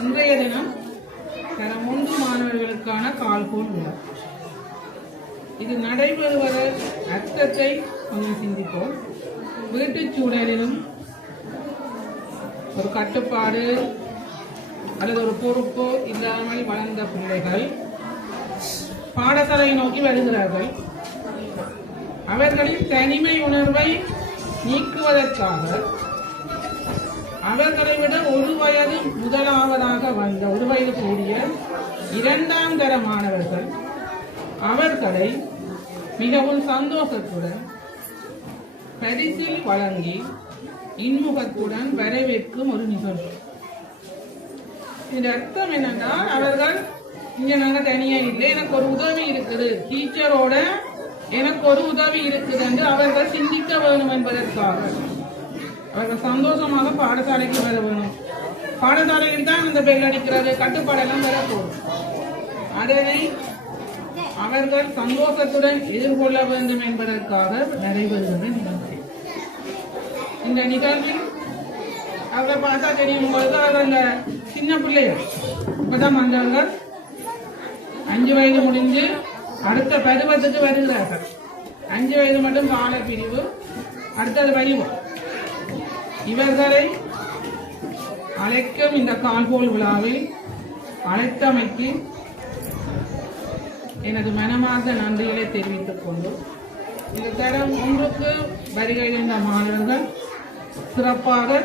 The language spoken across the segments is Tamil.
இன்றைய தினம் தரம் 1 மாணவர்களுக்கான கால்கோள் விழா. இது நடைபெறுவத அர்த்தத்தை கொஞ்சம் சிந்திப்போம். வீட்டுச் சூழலிலும் ஒரு கட்டுப்பாடு அல்லது ஒரு பொறுப்போ இல்லாமல் வளர்ந்த பிள்ளைகள் பாடசாலையை நோக்கி வருகிறார்கள். அவர்களின் தனிமை உணர்வை நீக்குவதற்காக அவர்களை விட 1 வயது முதலாவதாக வந்த 1 வயது கூடிய 2ஆம் தர மாணவர்கள் அவர்களை மிகவும் சந்தோஷத்துடன் பரிசில் வழங்கி இன்முகத்துடன் வரவேற்கும் ஒரு நிகழ்வு. இந்த அர்த்தம் என்னன்னா, அவர்கள் இங்க நாங்க தனியா இல்லை, எனக்கு ஒரு உதவி இருக்குது, டீச்சரோட எனக்கு ஒரு உதவி இருக்குது என்று அவர்கள் சிந்திக்க வேணும் என்பதற்காக அவர்கள் சந்தோஷமாக பாடசாலைக்கு வர வேணும். பாடசாலையில் தான் இந்த பெல் அடிக்கிறது, கட்டுப்பாடெல்லாம் வரப்போகும். அதனை அவர்கள் சந்தோஷத்துடன் எதிர்கொள்ள வேண்டும் என்பதற்காக நடைபெறுகின்ற நிகழ்ச்சி. இந்த நிகழ்வில் அவரை பார்த்தா தெரியும் உங்களுக்கு, அவர்கள் அந்த சின்ன பிள்ளைகள் இப்பதான் வந்தவர்கள் 5 வயது முடிஞ்சு அடுத்த பருவத்துக்கு வருகிறார்கள். 5 வயது மட்டும் கால பிரிவு, அடுத்தது பருவம். இவர்களை அழைக்கும் இந்த கால்கோள் விழாவில் அழைத்தமைக்கு எனது மனமார்ந்த நன்றிகளை தெரிவித்துக் கொண்டு, இந்த தரம் 1க்கு வருகை இருந்த மாணவர்கள் சிறப்பாக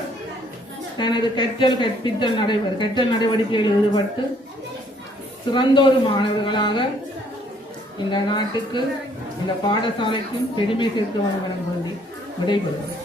தனது கற்றல் நடவடிக்கையில் ஈடுபட்டு சிறந்தொரு மாணவர்களாக இந்த நாட்டுக்கு இந்த பாடசாலைக்கும் பெருமை சேர்க்க வேண்டும் என விடைபெறுகிறேன்.